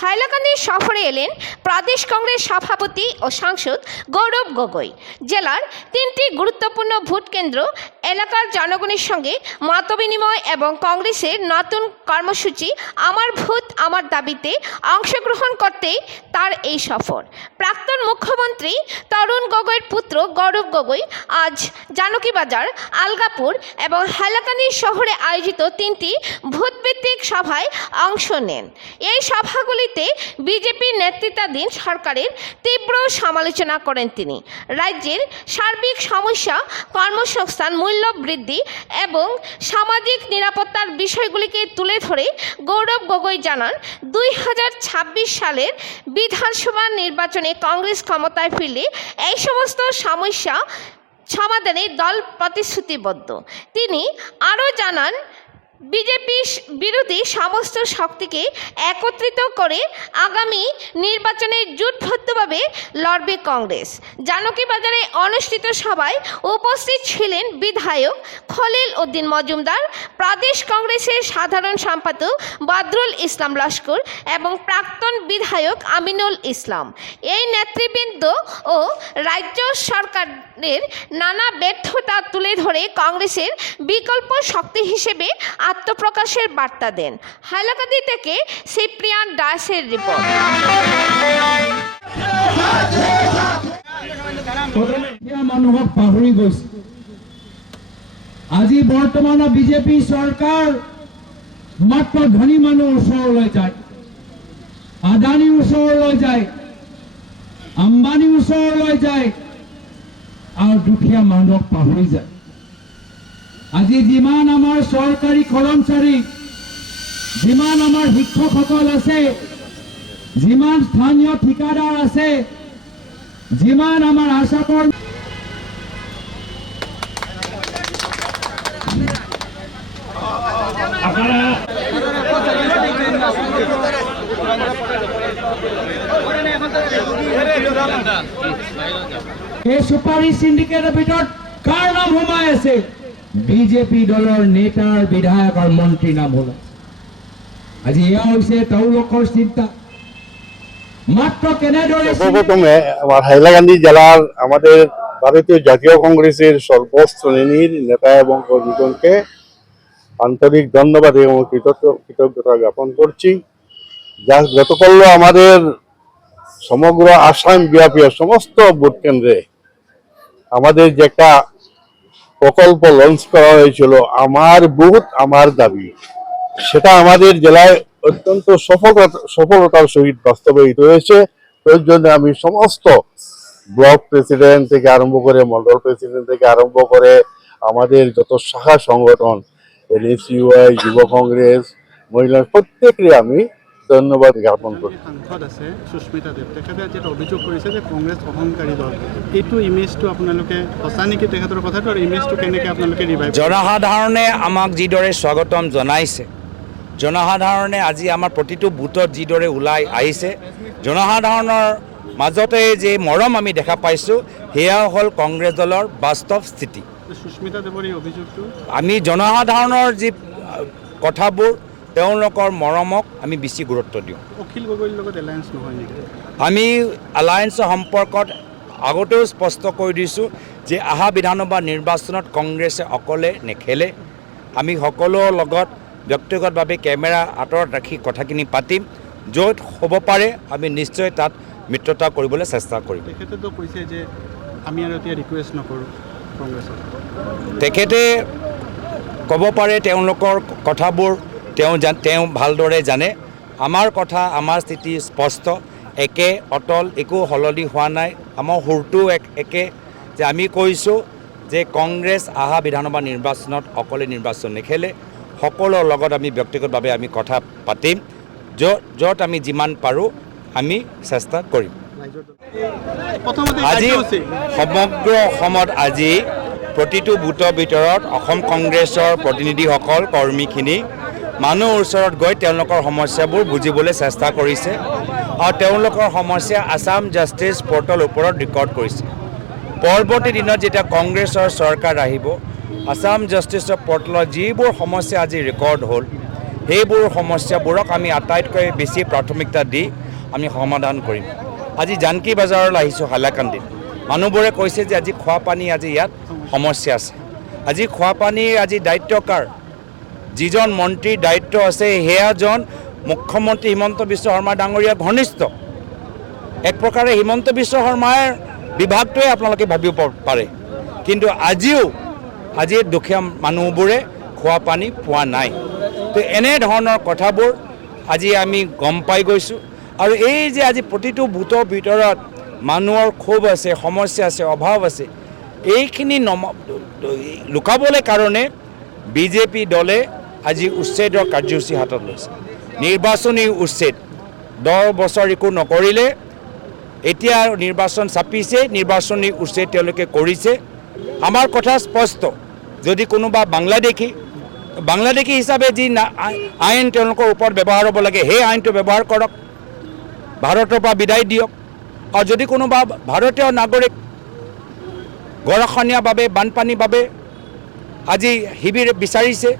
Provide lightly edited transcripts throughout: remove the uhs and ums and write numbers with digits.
হাইলাকান্দি সফরে এলেন প্রদেশ কংগ্রেস সভাপতি ও সাংসদ গৌরব গগৈ। জেলার 3টি গুরুত্বপূর্ণ ভোট কেন্দ্র এলাকার জনগণের সঙ্গে মতবিনিময় এবং কংগ্রেসের নতুন কর্মসূচি আমার ভোট আমার দাবিতে অংশগ্রহণ করতেই তার এই সফর। প্রাক্তন মুখ্যমন্ত্রী তরুণ গগৈর পুত্র গৌরব গগৈ আজ জানকীবাজার, আলগাপুর এবং হাইলাকান্দি শহরে আয়োজিত 3টি ভোটভিত্তিক সভায় অংশ নেন। এই সভাগুলিতে বিজেপির নেতৃত্বাধীন সরকারের তীব্র সমালোচনা করেন তিনি। রাজ্যের সার্বিক সমস্যা, কর্মসংস্থান, মূল্য বৃদ্ধি এবং সামাজিক নিরাপত্তার বিষয়গুলিকে তুলে ধরে গৌরব গগৈ জানান, 2026 সালের বিধানসভা নির্বাচনে কংগ্রেস ক্ষমতায় ফিরলে এই সমস্ত সমস্যা সমাধানে দল প্রতিশ্রুতিবদ্ধ। তিনি আরও জানান, বিজেপি বিরোধী সমস্ত শক্তিকে একত্রিত করে আগামী নির্বাচনে জোটবদ্ধভাবে লড়বে কংগ্রেস। জানকীবাজারে অনুষ্ঠিত সভায় উপস্থিত ছিলেন বিধায়ক খলিল উদ্দিন মজুমদার, প্রদেশ কংগ্রেসের সাধারণ সম্পাদক বদরুল ইসলাম লস্কর এবং প্রাক্তন বিধায়ক আমিনুল ইসলাম। এই নেতৃবৃন্দ ও রাজ্য সরকারের নানা ব্যর্থতা তুলে ধরে কংগ্রেসের বিকল্প শক্তি হিসেবে আত্মপ্রকাশের বার্তা দেন। হাইলাকান্দি থেকে সিপ্রিয়ান দাসের রিপোর্ট। মানুহক পাহৰি গৈছে। আজি বৰ্তমানৰ বিজেপি চৰকাৰ মাত্ৰ ধনী মানুহৰ ওচৰলৈ যায়, আদানীৰ ওচৰলৈ যায়, আম্বানীৰ ওচৰলৈ যায় আৰু দুখীয়া মানুহক পাহৰি যায়। আজি যিমান আমাৰ চৰকাৰী কৰ্মচাৰী, যিমান আমাৰ শিক্ষকসকল আছে, যিমান স্থানীয় ঠিকাদাৰ আছে, যিমান আমাৰ আশা কৰ্মী এই সুপাৰিশ সিন্ডিকেটৰ ভিতৰত কাৰ নাম সোমাই আছে? বিজেপি দলৰ নেতাৰ, বিধায়ক আৰু মন্ত্ৰীৰ নাম হল। আজি এয়া হৈছে তেওঁলোকৰ চিন্তা। মাত্ৰ কেনেদৰে প্রথমে আমার হাইলাকান্দি জেলার আমাদের ভারতীয় জাতীয় কংগ্রেসের সর্বশ্রেণীর নেতা এবং কর্মীগণকে আন্তরিক ধন্যবাদ এবং কৃতজ্ঞতা জ্ঞাপন করছি। যা গতকাল আমাদের সমগ্র আসাম ব্যাপী সমস্ত ভোট কেন্দ্রে আমাদের যে একটা প্রকল্প লঞ্চ করা হয়েছিল, আমার বুথ আমার দাবি, সেটা আমাদের জেলায় অত্যন্ত সফলতার সহিত বাস্তবায়িত হয়েছে। এর জন্য আমি সমস্ত ব্লক প্রেসিডেন্ট থেকে আরম্ভ করে, মন্ডল প্রেসিডেন্ট থেকে আরম্ভ করে আমাদের যত শাখা সংগঠন, NSUI, যুব কংগ্রেস, মহিলা, প্রত্যেককে আমি ধন্যবাদ জ্ঞাপন করি। সাংসদ আছে সুস্মিতা দেৱ, তেখেতে যেটা অভিযোগ কৰিছে যে কংগ্ৰেছ অহংকাৰী দল, এইটো ইমেজটো আপোনালোকে সঁচা নেকি তেখেতৰ কথাটো, আৰু ইমেজটো কেনেকৈ আপোনালোকে ৰিভাইভ? জনসাধাৰণে আমাক যিদৰে স্বাগতম জনাইছে, জনসাধাৰণে আজি আমাৰ প্ৰতিটো বুথত যিদৰে ওলাই আহিছে, জনসাধাৰণৰ মাজতে যে মৰম আমি দেখা পাইছোঁ, সেয়া হ'ল কংগ্ৰেছ দলৰ বাস্তৱ স্থিতি। সুস্মিতা দেৱৰ এই অভিযোগটো আমি জনসাধাৰণৰ যি কথাবোৰ, তেওঁলোকৰ মৰমক আমি বেছি গুৰুত্ব দিওঁ। অখিল গগৈৰ লগত এলায়েন্স নহয় নেকি? আমি এলায়েন্সৰ সম্পৰ্কত আগতেও স্পষ্ট কৰি দিছোঁ যে অহা বিধানসভা নিৰ্বাচনত কংগ্ৰেছে অকলে নেখেলে। আমি সকলোৰ লগত ব্যক্তিগতভাৱে কেমেৰা আঁতৰত ৰাখি কথাখিনি পাতিম, য'ত হ'ব পাৰে আমি নিশ্চয় তাত মিত্ৰতা কৰিবলৈ চেষ্টা কৰিম। তেখেতেতো কৈছে যে আমি আৰু এতিয়া ৰিকুৱেষ্ট নকৰোঁ কংগ্ৰেছক। তেখেতে ক'ব পাৰে তেওঁলোকৰ কথাবোৰ, তেওঁ ভালদৰে জানে। আমাৰ কথা, আমাৰ স্থিতি স্পষ্ট, একে অটল, একো সলনি হোৱা নাই। আমাৰ সুৰটো একে, যে আমি কৈছোঁ যে কংগ্ৰেছ অহা বিধানসভা নিৰ্বাচনত অকলে নিৰ্বাচন নেখেলে, সকলোৰ লগত আমি ব্যক্তিগতভাৱে আমি কথা পাতিম, য'ত আমি যিমান পাৰোঁ আমি চেষ্টা কৰিম। আজি সমগ্ৰ অসমত আজি প্ৰতিটো বুথৰ ভিতৰত অসম কংগ্ৰেছৰ প্ৰতিনিধিসকল, কৰ্মীখিনি মানুহৰ ওচৰত গৈ তেওঁলোকৰ সমস্যাবোৰ বুজিবলৈ চেষ্টা কৰিছে আৰু তেওঁলোকৰ সমস্যা আসাম জাষ্টিছ পৰ্টেলৰ ওপৰত ৰেকৰ্ড কৰিছে। পৰৱৰ্তী দিনত যেতিয়া কংগ্ৰেছৰ চৰকাৰ আহিব, আসাম জাষ্টিছৰ পৰ্টেলত যিবোৰ সমস্যা আজি ৰেকৰ্ড হ'ল, সেইবোৰ সমস্যাবোৰক আমি আটাইতকৈ বেছি প্ৰাথমিকতা দি আমি সমাধান কৰিম। আজি জানকী বাজাৰলৈ আহিছোঁ হাইলাকান্দিত। মানুহবোৰে কৈছে যে আজি খোৱা পানী আজি ইয়াত সমস্যা আছে। আজি খোৱা পানীৰ আজি দায়িত্বকাৰ যিজন মন্ত্ৰীৰ দায়িত্ব আছে সেয়াজন মুখ্যমন্ত্ৰী হিমন্ত বিশ্ব শৰ্মা ডাঙৰীয়া ঘনিষ্ঠ। এক প্ৰকাৰে হিমন্ত বিশ্ব শৰ্মাৰ বিভাগটোৱে আপোনালোকে ভাবিব পাৰে, কিন্তু আজি দুখীয়া মানুহবোৰে খোৱা পানী পোৱা নাই। তো এনেধৰণৰ কথাবোৰ আজি আমি গম পাই গৈছোঁ। আৰু এই যে আজি প্ৰতিটো বুথৰ ভিতৰত মানুহৰ ক্ষোভ আছে, সমস্যা আছে, অভাৱ আছে, এইখিনি লুকাবলৈ কাৰণে বিজেপি দলে আজি উচ্ছেদৰ কাৰ্যসূচী হাতত লৈছে। নিৰ্বাচনী উচ্ছেদ 10 বছৰ একো নকৰিলে, এতিয়া নিৰ্বাচন চাপিছে, নিৰ্বাচনী উচ্ছেদ তেওঁলোকে কৰিছে। আমাৰ কথা স্পষ্ট, যদি কোনোবা বাংলাদেশী হিচাপে যি আইন তেওঁলোকৰ ওপৰত ব্যৱহাৰ হ'ব লাগে সেই আইনটো ব্যৱহাৰ কৰক, ভাৰতৰ পৰা বিদায় দিয়ক। আৰু যদি কোনোবা ভাৰতীয় নাগৰিক গৰাখহনীয়াৰ বাবে, বানপানীৰ বাবে আজি শিবিৰ বিচাৰিছে,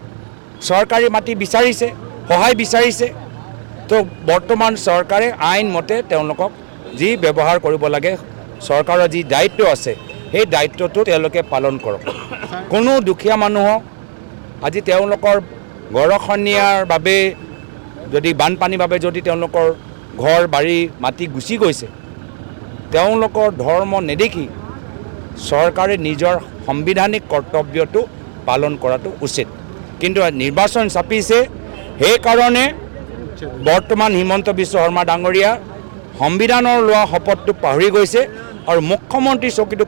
চৰকাৰী মাটি বিচাৰিছে, সহায় বিচাৰিছে, তো বৰ্তমান চৰকাৰে আইন মতে তেওঁলোকক যি ব্যৱহাৰ কৰিব লাগে, চৰকাৰৰ যি দায়িত্ব আছে সেই দায়িত্বটো তেওঁলোকে পালন কৰক। কোনো দুখীয়া মানুহক আজি তেওঁলোকৰ গৰাখহনীয়াৰ বাবে, যদি বানপানীৰ বাবে যদি তেওঁলোকৰ ঘৰ বাৰী মাটি গুচি গৈছে, তেওঁলোকৰ ধৰ্ম নেদেখি চৰকাৰে নিজৰ সাংবিধানিক কৰ্তব্যটো পালন কৰাটো উচিত। কিন্তু নিৰ্বাচন চাপিছে, সেইকাৰণে বৰ্তমান হিমন্ত বিশ্ব শৰ্মা ডাঙৰীয়া সংবিধানৰ লোৱা শপতটো পাহৰি গৈছে আৰু মুখ্যমন্ত্ৰী চকীটো